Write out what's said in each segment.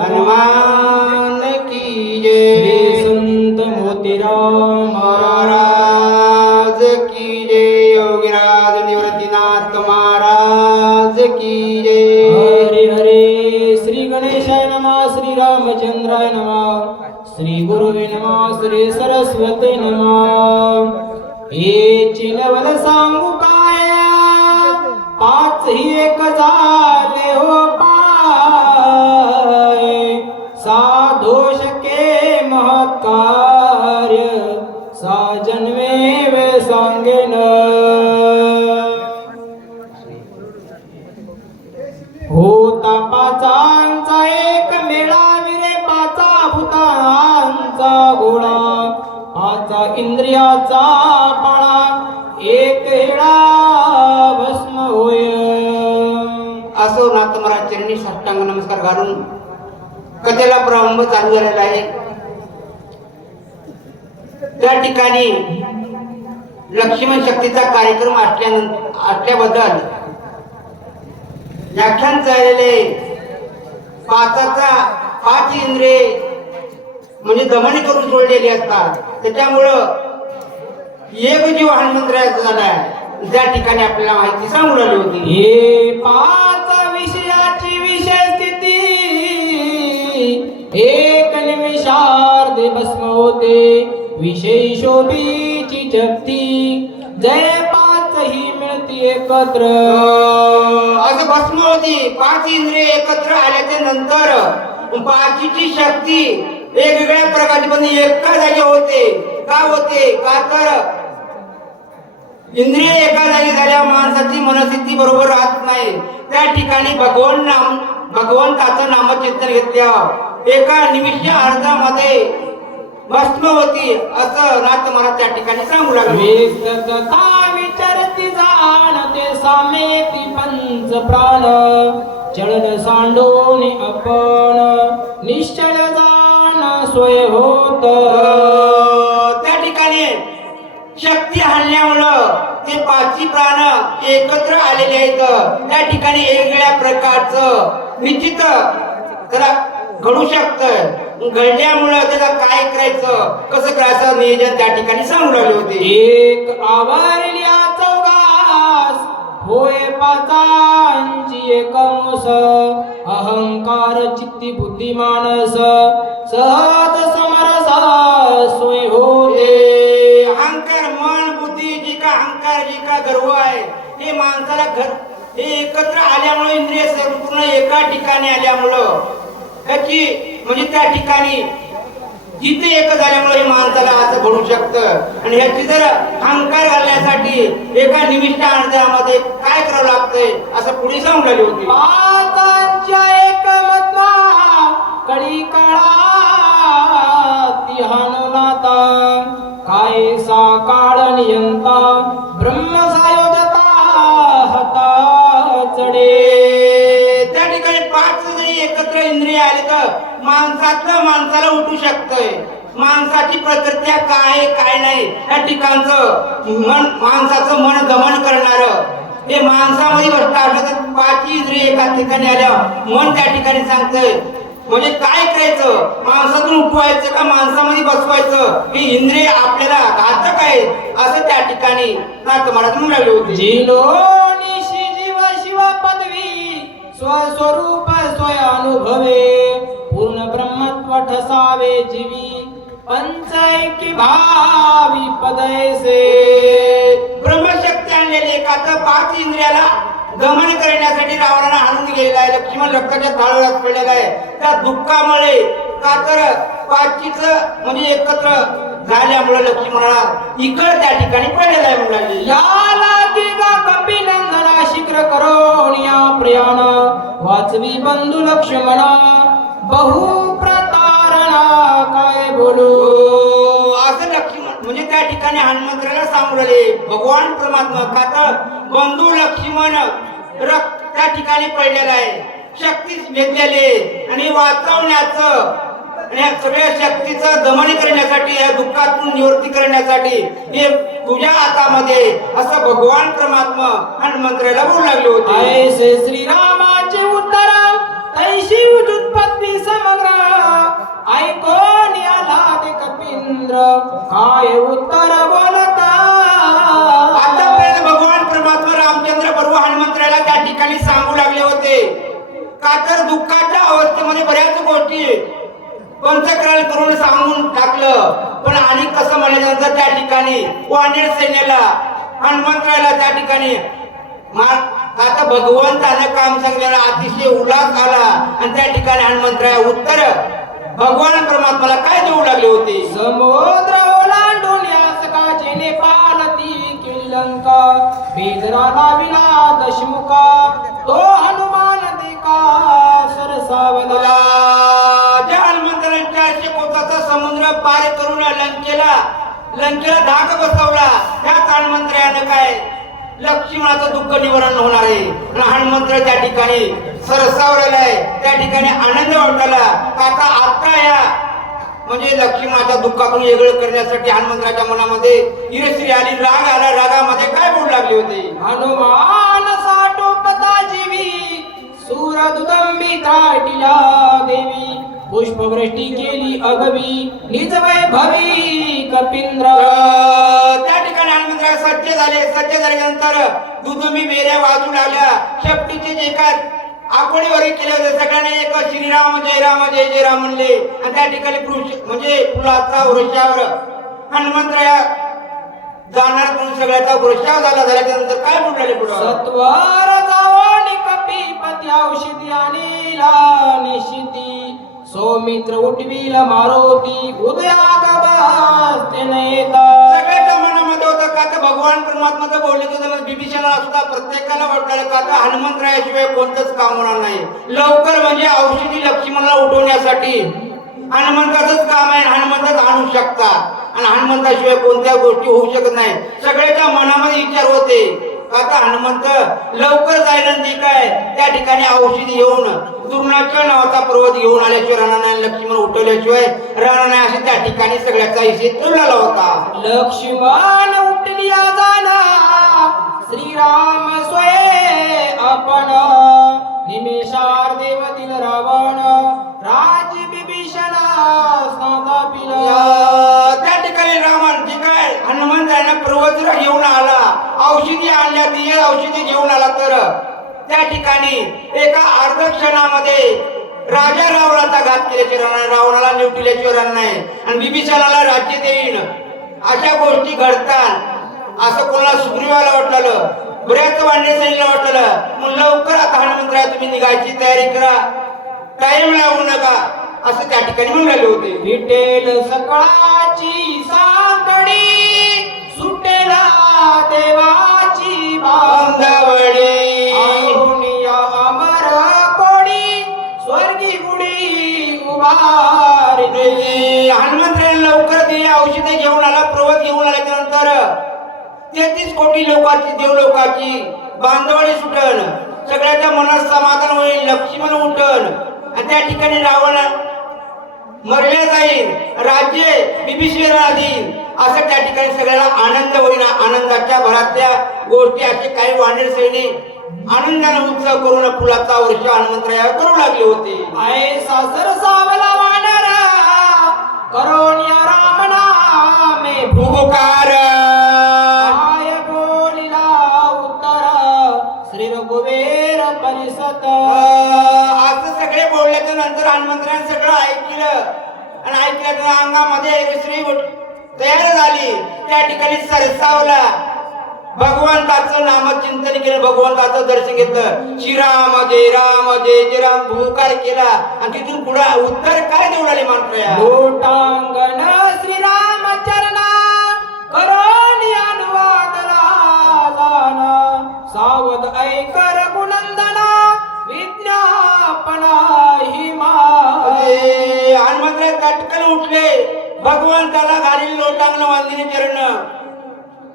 हनुमान की जय संत मोतीराम महाराज की जय योगीराज निवृत्तीनाथ महाराज की जय हरे हरे श्री गणेशाय नमः श्री रामचंद्राय नमः श्री गुरुवे नमः श्री सरस्वती नमः। हे चिनवल सांगू इंद्रियाचा पाळा. एक हेळा भस्म होय. असो नाथ महाराज चरणी साष्टांग नमस्कार घालून कथेला प्रारंभ चालू झालेला आहे. त्या ठिकाणी लक्ष्मण शक्तीचा कार्यक्रम असल्यानंतर असल्याबद्दल व्याख्यान चाललेले पाचाचा पाच इंद्रे म्हणजे दमनी करून सोडलेली असतात. त्याच्यामुळं एक जीव हनुमंतरायाचा झालाय त्या ठिकाणी आपल्याला माहिती सांगू लागली होती. हे पाच विषयाची विषय स्थिती. एक निमिषार्ध भस्म होते. विषय शोभीची जगती जय पाच ही मिळती एकत्र. असं भस्म होती. पाच इंद्रिय एकत्र आल्याच्यानंतर पाचीची शक्ती वेगवेगळ्या प्रकारची पण एका जागी होते. का होते? का तर इंद्रिय एका जागी झाल्या माणसाची मनस्थिती बरोबर राहत नाही. त्या ठिकाणी भगवान नाम भगवंताचं नामचिंतन घेतल्यावर एका निमिष अर्धामध्ये भस्म होती असं नाथ मला त्या ठिकाणी सांगू लागले. वेद कथा विचारती सामेती पंच प्राण. चलन सांडोनी आपण. निश्चळ जाण सोय होत. शक्ती हल्ल्यामुळं ते पाचही प्राण एकत्र आलेले आहेत. त्या ठिकाणी वेगवेगळ्या प्रकारचं निश्चित त्याला घडू शकतं घडल्यामुळं त्याला काय करायचं कसं करायचं नियोजन त्या ठिकाणी सांगू लागले होते. एक आवरल्या चौगास होय पाचांची एक मुस अहंकार चित्ती बुद्धिमानस सहज समरस सोय अहंकार गर्व आहे. हे माणसाला घर हे एकत्र आल्यामुळे इंद्रिय संपूर्ण एका ठिकाणी आल्यामुळं. त्याची म्हणजे त्या ठिकाणी जिथे एक झाल्यामुळे हे माणसाला असं घडू शकतं. आणि ह्याची जर अहंकार घालण्यासाठी एका निमिष्ट अंतरामध्ये काय करावं लागतंय असं पुढे सांगून राहिली होती. माताच्या एक मधला कळी काळात ती काय सा काळ ब्रह्म सायोजता हता चढे त्या ठिकाणी पाच जरी एकत्र इंद्रिय आले तर माणसातलं माणसाला उठू शकतंय. माणसाची प्रकृती काय आहे, काय नाही त्या ठिकाणचं मन माणसाचं मन गमन करणार. हे माणसामध्ये बसता असलं तर पाच इंद्रिय एका ठिकाणी आल्या मन त्या ठिकाणी सांगतंय म्हणजे काय करायचं? माणसातून उठवायचं का माणसामध्ये बसवायचं? हे इंद्रिय आपल्याला घातक आहे असं त्या ठिकाणी नाथ महाराज म्हणू लागले होते. जिनो निशी जीव शिव पदवी स्वस्वरूप स्वय अनुभवे पूर्ण ब्रह्मत्व ठसावे जीवी पंचैकी भावी पदैसे ब्रह्मशक्ती आणलेले तर पाच इंद्रियाला दमन करण्यासाठी रावणानं हाणून गेलेला आहे. लक्ष्मण रक्ताच्या थाळीवर पडलेला आहे. त्या दुःखामुळे का तर पाचीच म्हणजे एकत्र झाल्यामुळे लक्ष्मणाला इकड त्या ठिकाणी पडलेला आहे मुलांनी. या लागी कपिलंदना शीघ्र करोनिया प्रयाण वाचवी बंधू लक्ष्मणा. बहु प्रतारणा काय बोलू? म्हणजे त्या ठिकाणी हनुमंतराला सांगू राहिले भगवान परमात्मा का तर बंधू लक्ष्मण रक्त त्या ठिकाणी पडलेला आहे. शक्तीच भेटलेले आणि वाचवण्याचं आणि या सगळ्या शक्तीचं दमन करण्यासाठी या दुःखातून निवृत्ती करण्यासाठी हे तुझ्या हातामध्ये असं भगवान परमात्मा हनुमंतराला बोलू लागले होते. ऐसे श्रीरामाचे उत्तर तैशी उत्पत्ती इंद्र आय उत्तर बोलता? आतापर्यंत भगवान परमात्मा रामचंद्र प्रभू हनुमंतरायला त्या ठिकाणी सांगू लागले होते. का तर दुःखाच्या अवस्थेमध्ये बऱ्याच गोष्टी पंचक्राल करून सांगून टाकलं. पण आणि कसं म्हणायचं त्या ठिकाणी? वानेर सेनेला हनुमंतरायला त्या ठिकाणी. आता भगवंतानं काम सांगलेला अतिशय उल्हास आला. आणि त्या ठिकाणी हनुमंतराय उत्तर भगवान परमात्माला काय देऊ लागले होते? समुद्र ओलांडून यास काचेने पालती केली लंका बेदराला विना दशमुखा. तो हनुमान देखा सरसावला ज्या हनुमंतराने कोसाचा समुद्र पार करून लंकेला लंकेला धाक बसवला. त्याच हनुमंतरायानं काय? लक्ष्मणाचं दुःख निवारण होणार आहे. हनुमंत्र त्या ठिकाणी सरसावलेला आहे त्या ठिकाणी आनंद वाटला काका आता या. म्हणजे लक्ष्मणाच्या दुःखातून वेगळं करण्यासाठी हनुमंतराच्या मनामध्ये हिरश्री आली राग आला रागामध्ये काय बोलू लागले होते? हनुमान साठोपता जीवी सूर दुदंबी ताटिला देवी. पुष्पवृष्टी केली अगवी निज वैभवी कपिंद्र. त्या ठिकाणी हनुमंतराव सज्ज झाले. सज्ज झाल्यानंतर दुधुमी बेऱ्या वाजू लागल्या. शेपटीचे जे काय आकोडीवर केले होते सगळ्यांनी एक श्रीराम जय राम जय जय राम म्हणले. आणि त्या ठिकाणी पुरुष म्हणजे फुलाचा वृक्षावर हनुमंतराया जाणार म्हणून सगळ्याचा वृक्षाव झाला झाल्याच्यानंतर काय म्हणले पुढं? सत्वर कपीपती औषधी आणीला निशिती सौमित्र उठवीला मारोती. नेता सगळ्याच्या मनामध्ये का भगवान परमात्माचं बोलले होतं बिभीषणा सुद्धा प्रत्येकाला वाटलं का तर हनुमंतरायाशिवाय कोणतंच काम होणार नाही. लवकर म्हणजे औषधी लक्ष्मणाला उठवण्यासाठी. हनुमंताचंच काम आहे हनुमंतच आणू शकता आणि हनुमंताशिवाय कोणत्या गोष्टी होऊ शकत नाही. सगळ्याच्या मनामध्ये विचार होते. आता हनुमंत लवकर जायला जे काय त्या ठिकाणी औषधी येऊन दुर्णाचल नावाचा पर्वत घेऊन आल्याशिवाय राणाने लक्ष्मण उठवल्याशिवाय राणाने असे त्या ठिकाणी सगळ्याचा हिशे तुलला होता. लक्ष्मण उठलिया जाना। श्रीराम स्वये आपण निमेषार देवतील रावण। राज बिभीषणा साधा पिला। त्या ठिकाणी रावण जे काय हनुमान जायला पर्वत घेऊन आला औषधी आणल्या दिय औषधी घेऊन आला तर त्या ठिकाणी एका अर्ध क्षणामध्ये राजा रावणाचा घात केल्याचे रावणाला निवटिल्याचे नाही आणि बिभीषणाला राज्य देईन. अशा गोष्टी घडतात. असं कोणाला सुग्रीवाला वाटलं बऱ्याच सांगितलं वाटलं मग लवकर आता हनुमंतराय तुम्ही निघायची तयारी करा. टाइम लागू नका असं त्या ठिकाणी म्हणाले होते. विटेल सकाळची साकडी सुटेला देवाची. बांधवडी. अमर कोडी स्वर्गी गुडी उभारी हनुमंतराय लवकर दिली औषधे घेऊन आला प्रवत घेऊन आल्याच्यानंतर तेहतीस कोटी लोकांची देवलोकाची बांधवडी सुटण सगळ्याच्या मनात समाधान होईल लक्ष्मण उठण. आणि त्या ठिकाणी रावण मरले जाईल राज्य बिभीषणा देईल असं त्या ठिकाणी सगळ्याला आनंद होईल. आनंदाच्या भरातल्या गोष्टी असे काही वाणीर सैनिक आनंदाने उत्सव करून फुलाचा वर्ष हनुमंतराया करू लागले होते. आय सासर सावला वानर करोनिया राम नामे भूकार आज सगळे बोलल्याच्या नंतर हनुमंतराने सगळं ऐकलं. आणि ऐकल्याच्या अंगामध्ये श्री तयार झाली. त्या ठिकाणी सरसावला. भगवंताचं नामचिंतन केलं. भगवंताचं दर्शन घेतलं. श्रीराम जय राम जय जय राम. भूकार केला. आणि तिथून पुढे उत्तर काय निवडाले मानकया लोटांगण श्रीराम चरणा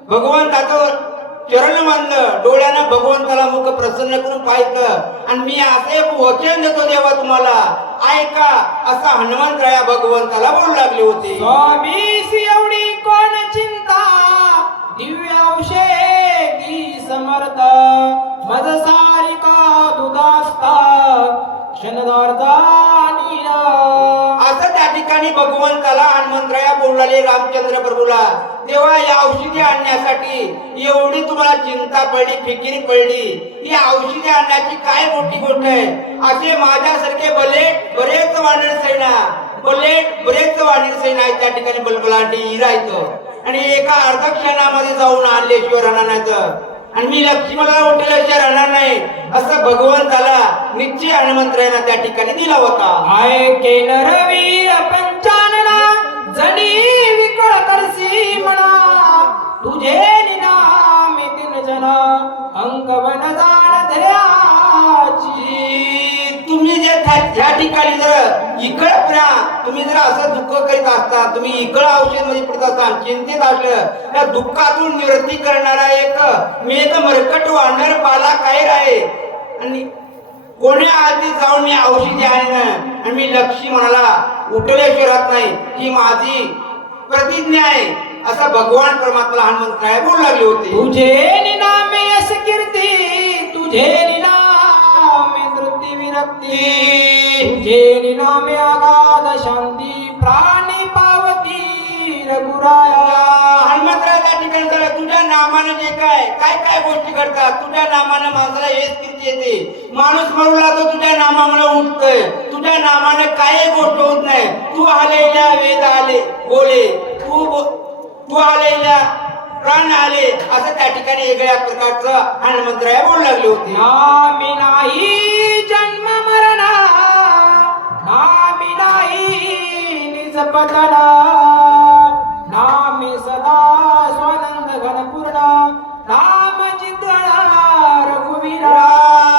भगवंताचं चरण मानलं डोळ्यानं भगवंताला मुख प्रसन्न करून पाहिलं. आणि मी असं एक वचन देतो देवा तुम्हाला. ऐका असा हनुमंतराया भगवंताला बोलू लागले होते. स्वामी एवढी कोण चिंता? दिव्य औषधी समर्थ. मज सारिका दुदास्ता क्षणदार्था असं त्या ठिकाणी भगवंताला हनुमंतराया बोलले रामचंद्र प्रभूला तेव्हा या औषधी आणण्यासाठी एवढी तुम्हाला चिंता पडली फिकीर पडली. ही औषधी आणण्याची काय मोठी गोष्ट आहे? असे माझ्यासारखे बलेट बरेच वानर सेना बलेट बरेच वानर सेना आहेत त्या ठिकाणी बलबलाटी हिरायचं आणि एका अर्ध क्षणामध्ये जाऊन आणल्याशिवाय राहणार आणि मी लक्ष्मीला उठल्याशिवाय राहणार नाही. असं भगवंताला निश्चय हनुमंतरायांना त्या ठिकाणी दिला होता. आय केल रवीर पंचानना जनी विकळ करसी म्हणा तुझे निनामे तीन जना अंगवन दान धर्याची तुम्ही जे ज्या ठिकाणी जर इकडपणा तुम्ही जर असं दुःख करीत असता तुम्ही इकड औषधमध्ये पडत असता चिंतित असलं त्या दुःखातून निवृत्ती करणारा एक मेद मरकट वाढणार पाला काय आहे. आणि कोणी आधी जाऊन मी औषधी आहे ना आणि मी लक्ष्मी म्हणाला उठल्याशिवाय शिवरात नाही ही माझी प्रतिज्ञा आहे. असा भगवान परमात्मा हनुमंत काय बोलू लागले होते. तुझे निनामे यश कीर्ती तुझे निनामे तृप्ती विरक्ती तुझे निनामे आगाध शांती प्राणी पावती रघुराया नामानं जे काय काय काय गोष्टी घडतात तुझ्या नामानं माणसाला हेच किती येते. माणूस मरू लागतो तुझ्या नामामुळे उठतोय. तुझ्या नामानं काय गोष्ट होत नाही. तू आलेल्या वेद आले बोले. तू तू आलेल्या प्राण आले असं त्या ठिकाणी वेगळ्या प्रकारचं हनुमंतराय बोलू लागले होते. नामी नाही जन्म मरणा नामी नाही निज पतना नामी सदा स्वानंद घनपूर्ण रामचिंतळा रघुवीरा.